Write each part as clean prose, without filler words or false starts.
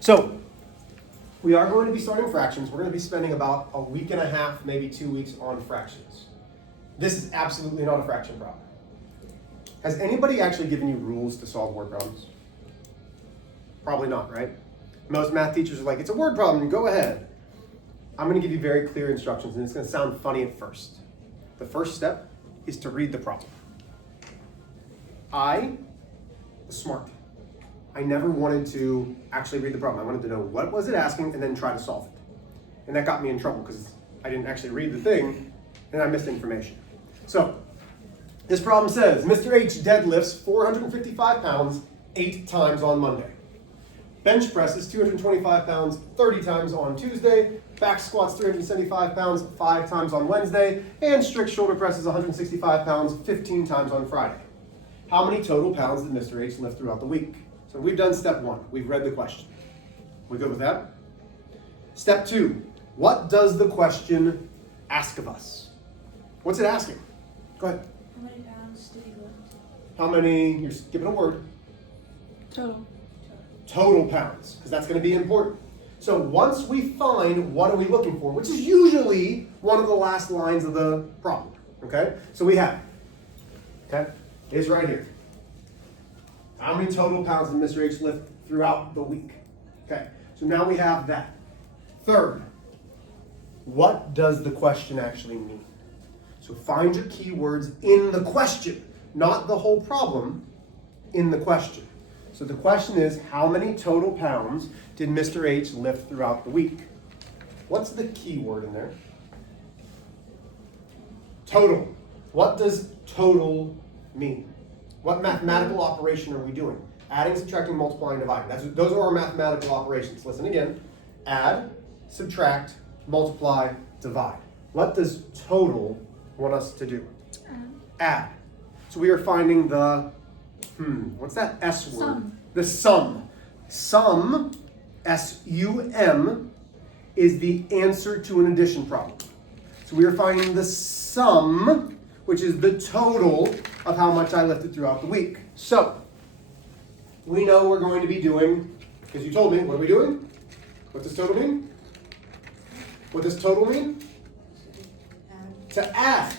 So we are going to be starting fractions. We're going to be spending about a week and a half, maybe 2 weeks on fractions. This is absolutely not a fraction problem. Has anybody actually given you rules to solve word problems? Probably not, right? Most math teachers are like, it's a word problem, go ahead. I'm going to give you very clear instructions, and it's going to sound funny at first. The first step is to read the problem. I was smart. I never wanted to actually read the problem. I wanted to know what was it asking and then try to solve it. And that got me in trouble because I didn't actually read the thing and I missed information. So this problem says, Mr. H deadlifts 455 pounds 8 times on Monday. Bench presses 225 pounds 30 times on Tuesday. Back squats 375 pounds 5 times on Wednesday. And strict shoulder presses 165 pounds 15 times on Friday. How many total pounds did Mr. H lift throughout the week? So we've done step 1. We've read the question. We good with that? Step 2. What does the question ask of us? What's it asking? Go ahead. How many pounds did he lift? How many, you're giving a word. Total. Total pounds, because that's going to be important. So once we find what are we looking for, which is usually one of the last lines of the problem, okay? So we have, okay, it's right here. How many total pounds did Mr. H lift throughout the week? Okay, so now we have that. Third, what does the question actually mean? So find your keywords in the question, not the whole problem, in the question. So the question is, how many total pounds did Mr. H lift throughout the week? What's the keyword in there? Total. What does total mean? What mathematical operation are we doing? Adding, subtracting, multiplying, dividing. Those are our mathematical operations. Listen again. Add, subtract, multiply, divide. What does total want us to do? Add. So we are finding the, what's that S word? Sum. The sum. Sum, S-U-M, is the answer to an addition problem. So we are finding the sum, which is the total of how much I lifted throughout the week. So, we know we're going to be doing, because you told me, what are we doing? What does total mean? What does total mean? To add.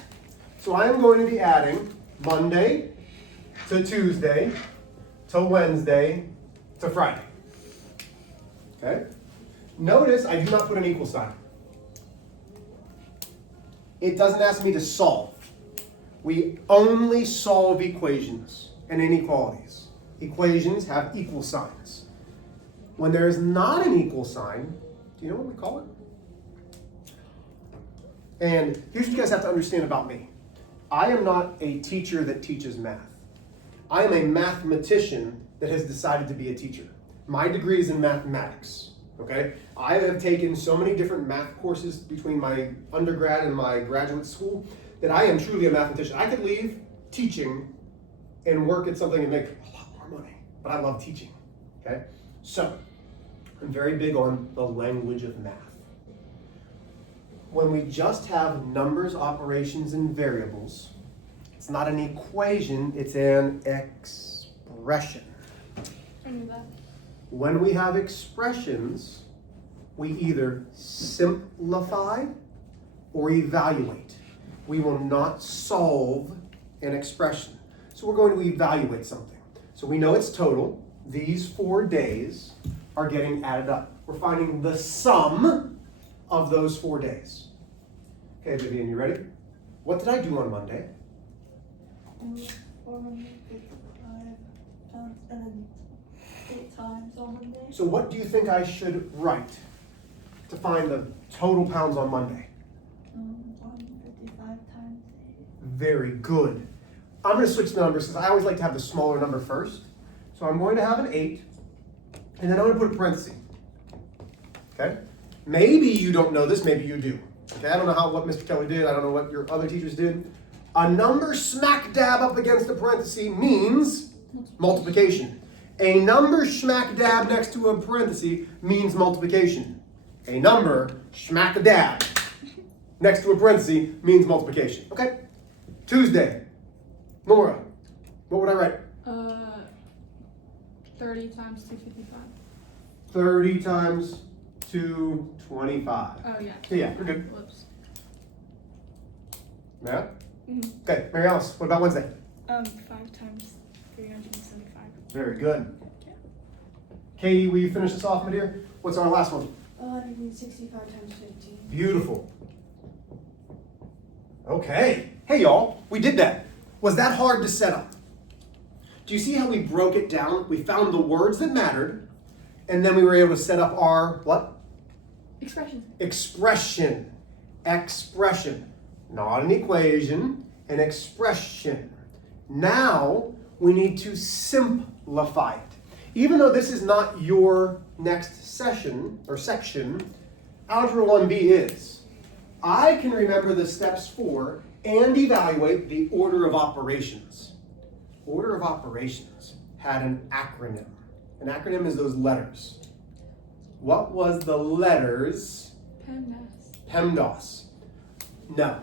So I am going to be adding Monday to Tuesday to Wednesday to Friday. Okay? Notice I do not put an equal sign. It doesn't ask me to solve. We only solve equations and inequalities. Equations have equal signs. When there is not an equal sign, do you know what we call it? And here's what you guys have to understand about me. I am not a teacher that teaches math. I am a mathematician that has decided to be a teacher. My degree is in mathematics, okay? I have taken so many different math courses between my undergrad and my graduate school that I am truly a mathematician. I could leave teaching and work at something and make a lot more money, but I love teaching, okay? So, I'm very big on the language of math. When we just have numbers, operations, and variables, it's not an equation, it's an expression. I knew that. When we have expressions, we either simplify or evaluate. We will not solve an expression. So we're going to evaluate something. So we know it's total. These 4 days are getting added up. We're finding the sum of those 4 days. Okay, Vivian, you ready? What did I do on Monday? 455 pounds and then 8 times on Monday. So what do you think I should write to find the total pounds on Monday? 155 times 8. Very good. I'm going to switch the numbers because I always like to have the smaller number first. So I'm going to have an 8, and then I'm going to put a parenthesis. Okay? Maybe you don't know this, maybe you do. Okay, I don't know what Mr. Kelly did, I don't know what your other teachers did. A number smack dab up against a parenthesis means multiplication. A number smack dab next to a parenthesis means multiplication. A number smack dab next to a parenthesis means multiplication. Okay? Tuesday. Nora, what would I write? 30 times 255. 30 times 225. Oh, yeah. So yeah, we're good. Whoops. Matt? Mhm. Okay, Mary Alice, what about Wednesday? 5 times 375. Very good. Katie, will you finish this off, my dear? What's our last one? 165 times 15. Beautiful. Okay. Hey, y'all, we did that. Was that hard to set up? Do you see how we broke it down? We found the words that mattered, and then we were able to set up our, what? Expression. Expression. Expression. Not an equation, an expression. Now, we need to simplify it. Even though this is not your next session, or section, Algebra 1B is. I can remember the steps for and evaluate the order of operations. Order of operations had an acronym. An acronym is those letters. What was the letters? PEMDAS. No.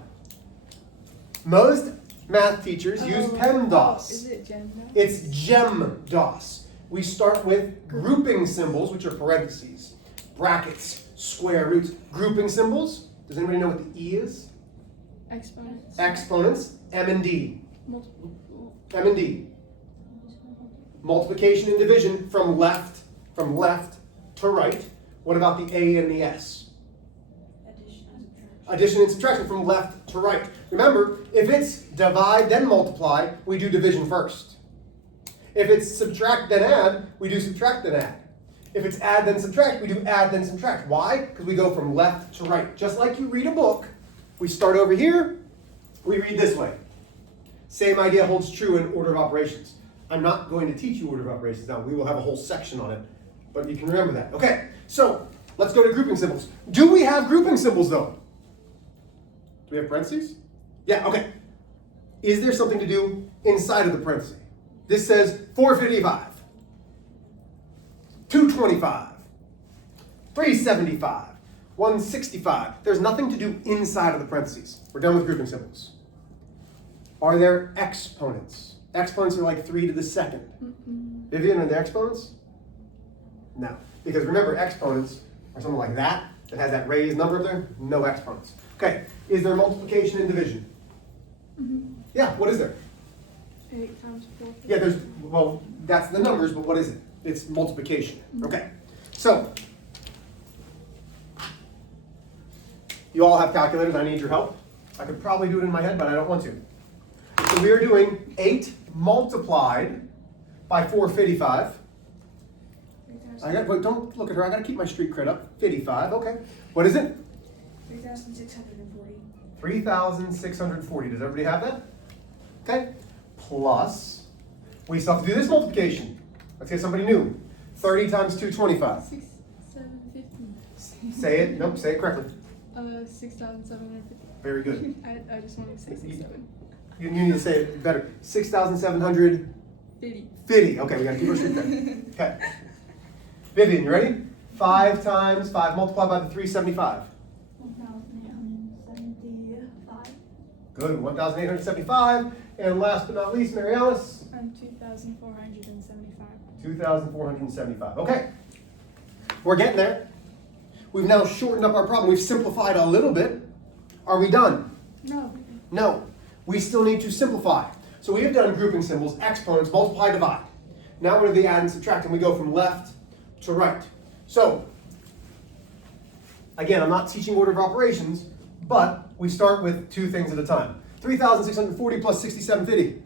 Most math teachers use PEMDAS. Is it GEMDAS? It's GEMDAS. We start with grouping symbols, which are parentheses, brackets, square roots. Grouping symbols. Does anybody know what the E is? Exponents. Exponents, M and D. Multiple. M and D. Multiplication and division from left to right. What about the A and the S? Addition and subtraction from left to right. Remember, if it's divide then multiply, we do division first. If it's subtract then add, we do subtract then add. If it's add then subtract, we do add then subtract. Why? Because we go from left to right. Just like you read a book, we start over here, we read this way. Same idea holds true in order of operations. I'm not going to teach you order of operations now. We will have a whole section on it, but you can remember that. Okay, so let's go to grouping symbols. Do we have grouping symbols though? Do we have parentheses? Yeah, okay. Is there something to do inside of the parentheses? This says 455, 225, 375, 165. There's nothing to do inside of the parentheses. We're done with grouping symbols. Are there exponents? Exponents are like 3 to the second. Vivian, are there exponents? No. Because remember, exponents are something like that has that raised number up there. No exponents. Okay. Is there multiplication and division? Yeah, what is there? 8 times 4. Yeah, there's, well, that's the numbers, but what is it? It's multiplication. Okay. So, you all have calculators. I need your help. I could probably do it in my head, but I don't want to. So we are doing 8 multiplied by 455. Wait, don't look at her. I got to keep my street cred up. 55, okay. What is it? 3,640. 3,640. Does everybody have that? Okay. Plus, we still have to do this multiplication. Let's get somebody new. 30 times 225. 6,750. Say it. Nope, say it correctly. 6,750. Very good. I just want to say 67. You need to say it better. 6,750. 50. Okay, we got to keep our street cred. Okay. Vivian, you ready? 5 times 5 multiplied by the 375. 1,875. Good, 1,875. And last but not least, Mary Alice. 2,475. 2,475. Okay. We're getting there. We've now shortened up our problem. We've simplified a little bit. Are we done? No. No. We still need to simplify. So we have done grouping symbols, exponents, multiply, divide. Now we're to the add and subtract, and we go from left to right. So, again, I'm not teaching order of operations, but we start with 2 things at a time. 3,640 plus 6,750.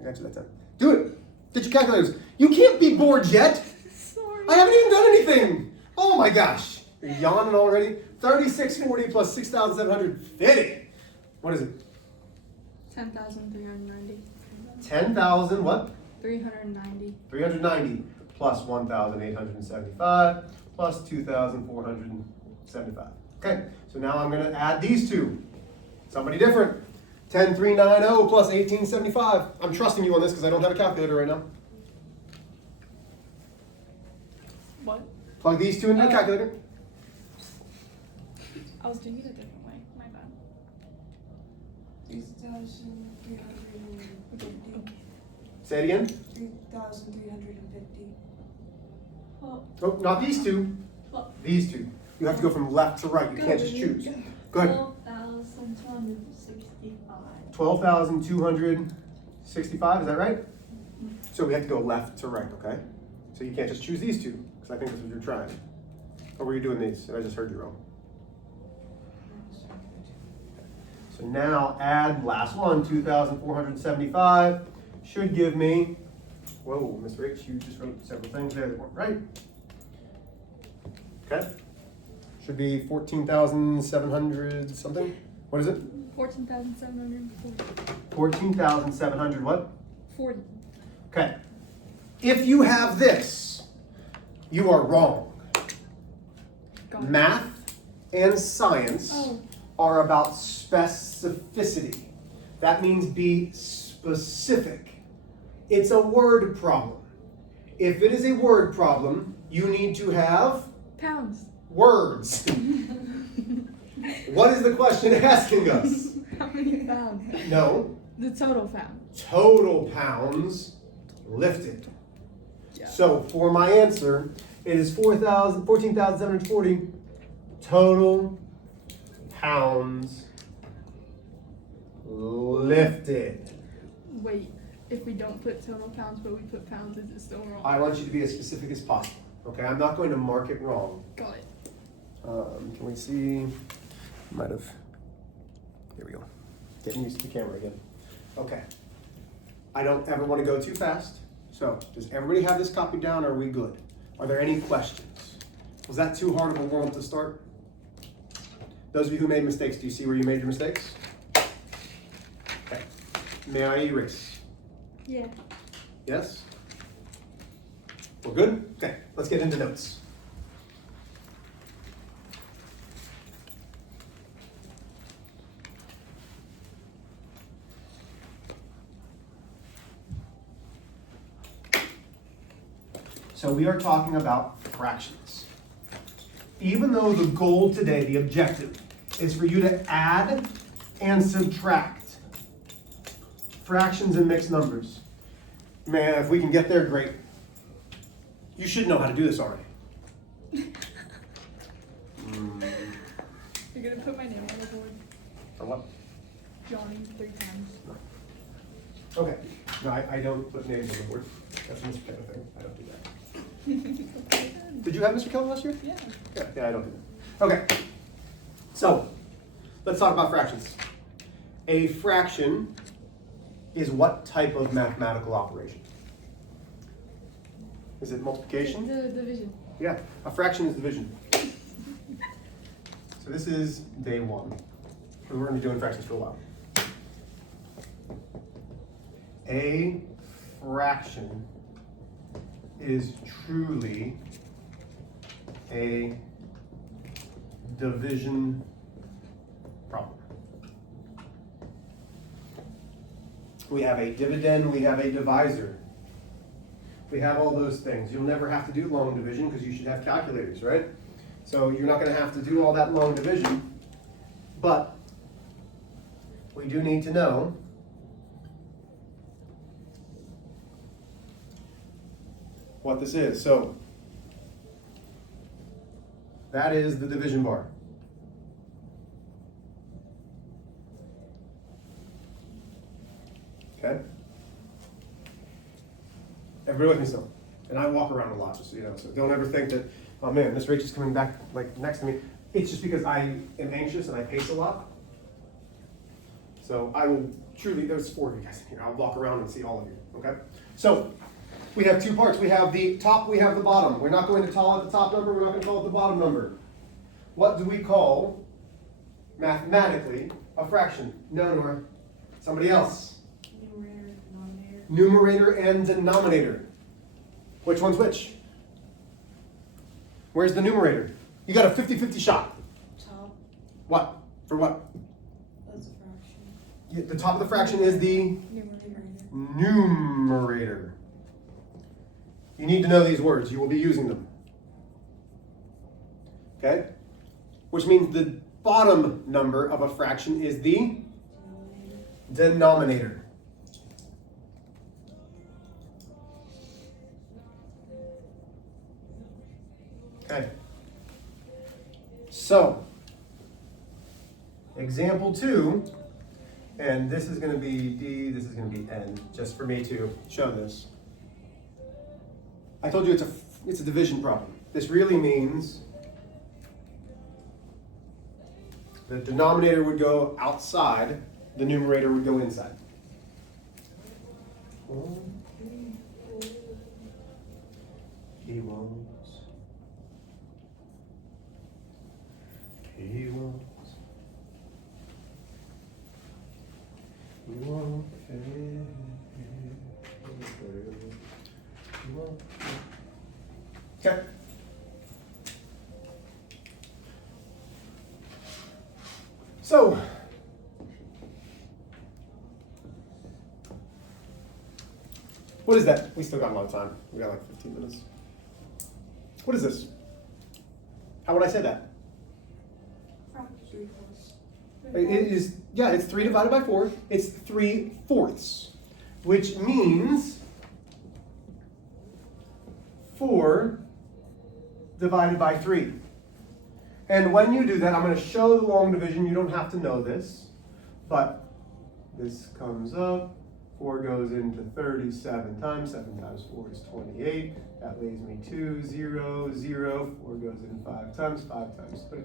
I got you that time. Do it. Get your calculators. You can't be bored yet. Sorry. I haven't even done anything. Oh my gosh. You're yawning already. 3,640 plus 6,750. What is it? 10,390. 10,000 what? 390. 390 plus 1,875 plus 2,475. Okay, so now I'm going to add these two. Somebody different. 10,390 plus 1,875. I'm trusting you on this because I don't have a calculator right now. What? Plug these two into the calculator. I was doing it a different way. My bad. 3,350. Say it again. 3,350. 12. Oh, not these two. Well- These two. You have to go from left to right. You can't just choose. Go ahead. 12,265. 12,265, is that right? So we have to go left to right, okay? So you can't just choose these two, because I think that's what you're trying. Or were you doing these? And I just heard you wrong. So now add last one, 2,475, should give me, whoa, Mr. H, you just wrote several things there that weren't right. Okay. Should be 14,700 something. What is it? 14,740. 14,700 what? 40. Okay. If you have this, you are wrong. Got it. Math and science Oh. are about specificity. That means be specific. It's a word problem. If it is a word problem, you need to have Pounds. words. What is the question asking us? How many pounds? No. The total pound. Total pounds lifted. Yeah. So for my answer, it is 14,740 total pounds lifted. Wait, if we don't put total pounds but we put pounds, is it still wrong? I want you to be as specific as possible. Okay, I'm not going to mark it wrong. Got it. Can we see? Might have. Here we go. Getting used to the camera again. Okay. I don't ever want to go too fast. So, does everybody have this copied down? Or are we good? Are there any questions? Was that too hard of a world to start? Those of you who made mistakes, do you see where you made your mistakes? Okay. May I erase? Yeah. Yes? We're good? Okay, let's get into notes. So we are talking about fractions. Even though the goal today, the objective, is for you to add and subtract fractions and mixed numbers. Man, if we can get there, great. You should know how to do this already. You're gonna put my name on the board. For what? Johnny 3 times. Okay. No, I don't put names on the board. That's a Mr. Keller thing. I don't do that. Did you have Mr. Keller last year? Yeah. Yeah, I don't do that. Okay. So, let's talk about fractions. A fraction is what type of mathematical operation? Is it multiplication? The division. Yeah, a fraction is division. So this is day one. We're going to be doing fractions for a while. A fraction is truly a division problem. We have a dividend, we have a divisor. We have all those things. You'll never have to do long division because you should have calculators, right? So you're not going to have to do all that long division, but we do need to know what this is. So that is the division bar. Okay? Everybody with me still? And I walk around a lot, just so you know. So don't ever think that, oh man, Miss Rachel's coming back like next to me. It's just because I am anxious and I pace a lot. So I will truly, there's 4 of you guys in here. I'll walk around and see all of you, okay? So we have 2 parts. We have the top, we have the bottom. We're not going to call it the top number, we're not going to call it the bottom number. What do we call, mathematically, a fraction? No, Nora. Somebody else. Numerator, denominator. Numerator and denominator. Which one's which? Where's the numerator? You got a 50-50 shot. Top. What? For what? That's a fraction. Yeah, the top of the fraction is the Numerator. numerator. You need to know these words. You will be using them. Okay? Which means the bottom number of a fraction is the denominator. Okay. So, example 2, and this is going to be D, this is going to be N, just for me to show this. I told you it's a division problem. This really means the denominator would go outside, the numerator would go inside. He wants. He wants. He wants. Okay. So, what is that? We still got a lot of time. We got like 15 minutes. What is this? How would I say that? It is, yeah, it's 3 divided by 4. It's 3/4, which means 4 divided by 3. And when you do that, I'm going to show the long division. You don't have to know this, but this comes up. 4 goes into 37 times. 7 times 4 is 28. That leaves me 2, 0, 0. 4 goes in 5 times. 5 times 3.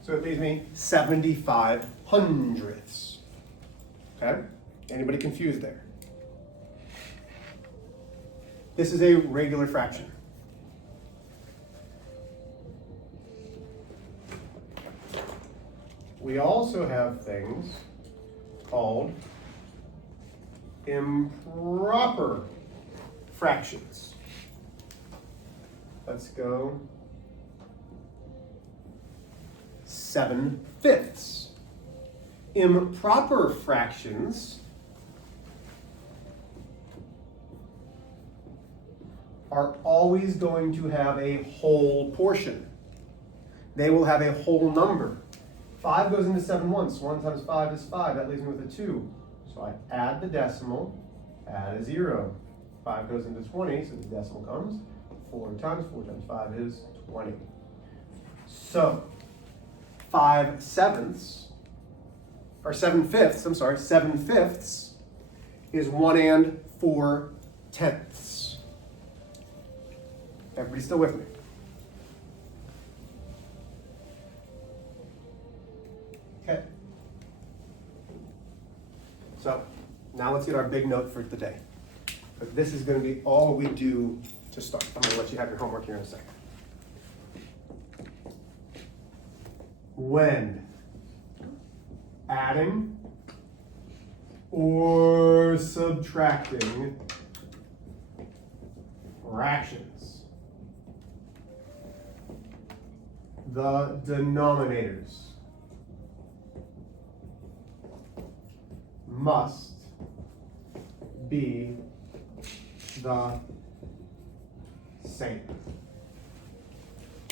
So it leaves me 75 hundredths. Okay? Anybody confused there? This is a regular fraction. We also have things called improper fractions. Let's go 7/5. Improper fractions are always going to have a whole portion. They will have a whole number. 5 goes into 7 once. 1 times 5 is 5. That leaves me with a 2. So I add the decimal, add a 0. 5 goes into 20, so the decimal comes. 4 times 5 is 20. So 7/5 is 1 4/10. Everybody still with me? Okay. So now let's get our big note for the day. But this is going to be all we do to start. I'm going to let you have your homework here in a second. When adding or subtracting fractions, the denominators must be the same.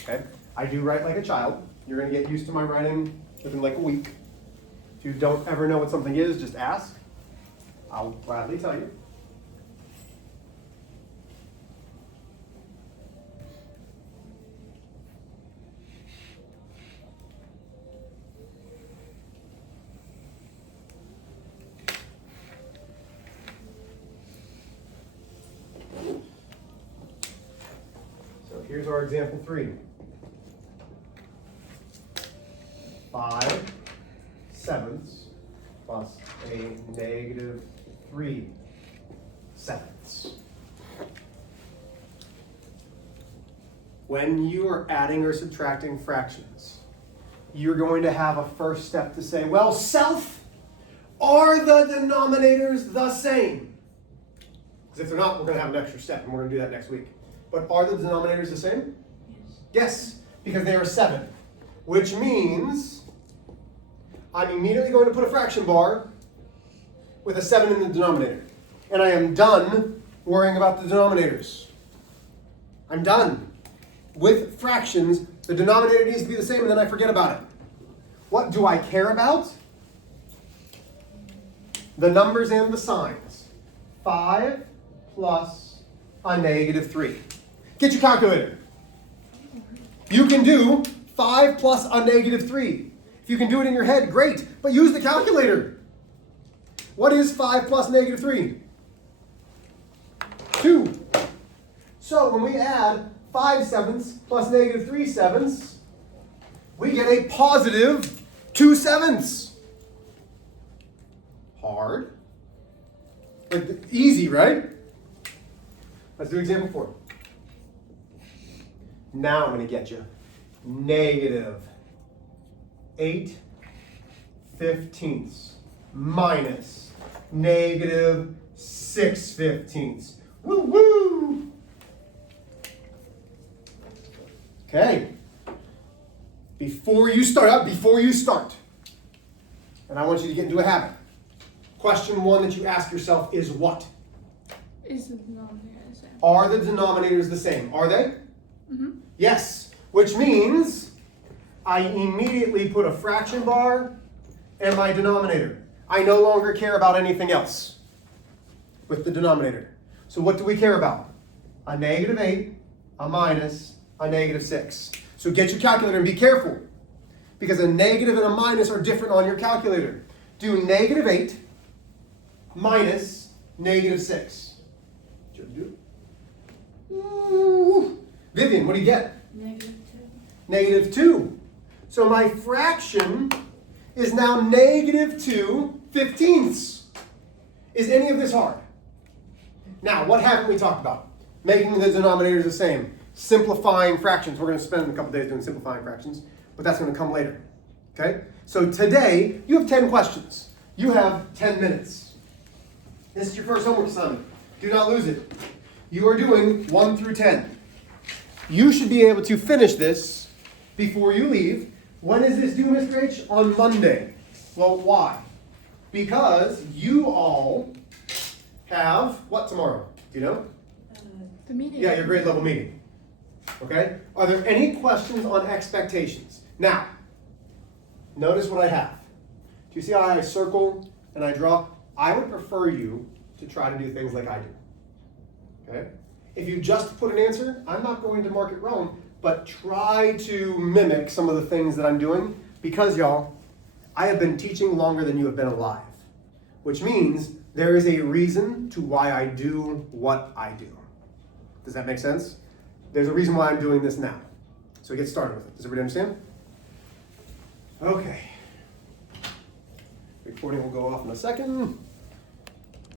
Okay? I do write like a child. You're going to get used to my writing within like a week. If you don't ever know what something is, just ask. I'll gladly tell you. So here's our example 3. 5/7 plus a -3/7. When you are adding or subtracting fractions, you're going to have a first step to say, well, self, are the denominators the same? Because if they're not, we're going to have an extra step, and we're going to do that next week. But are the denominators the same? Yes, because they are 7, which means I'm immediately going to put a fraction bar with a 7 in the denominator. And I am done worrying about the denominators. I'm done. With fractions, the denominator needs to be the same, and then I forget about it. What do I care about? The numbers and the signs. 5 plus a -3. Get your calculator. You can do 5 plus a negative 3. If you can do it in your head, great, but use the calculator. What is 5 plus negative 3? 2. So when we add 5 sevenths plus negative 3 sevenths, we get a positive 2 sevenths. Hard. Like easy, right? Let's do example 4. Now I'm going to get you negative 8 fifteenths minus negative 6 fifteenths. Woo woo! Okay. Before you start, and I want you to get into a habit. Question 1 that you ask yourself is what? Is the denominator the same? Are the denominators the same? Are they? Mm-hmm. Yes, which means I immediately put a fraction bar in my denominator. I no longer care about anything else with the denominator. So what do we care about? A negative 8, a minus, a negative 6. So get your calculator and be careful, because a negative and a minus are different on your calculator. Do negative 8 minus negative 6. Should do it. Ooh. Vivian, what do you get? -2. Negative 2. So my fraction is now negative 2 fifteenths. Is any of this hard? Now, what haven't we talked about? Making the denominators the same. Simplifying fractions. We're going to spend a couple days doing simplifying fractions, but that's going to come later. Okay? So today, you have 10 questions. You have 10 minutes. This is your first homework assignment. Do not lose it. You are doing 1 through 10. You should be able to finish this before you leave. When is this due, Mr. H? On Monday. Well, why? Because you all have what tomorrow? Do you know? The meeting. Yeah, your grade level meeting. Okay? Are there any questions on expectations? Now, notice what I have. Do you see how I circle and I draw? I would prefer you to try to do things like I do. Okay? If you just put an answer, I'm not going to mark it wrong, but try to mimic some of the things that I'm doing, because y'all, I have been teaching longer than you have been alive, which means there is a reason to why I do what I do. Does that make sense? There's a reason why I'm doing this now. So get started with it. Does everybody understand? Okay. Recording will go off in a second.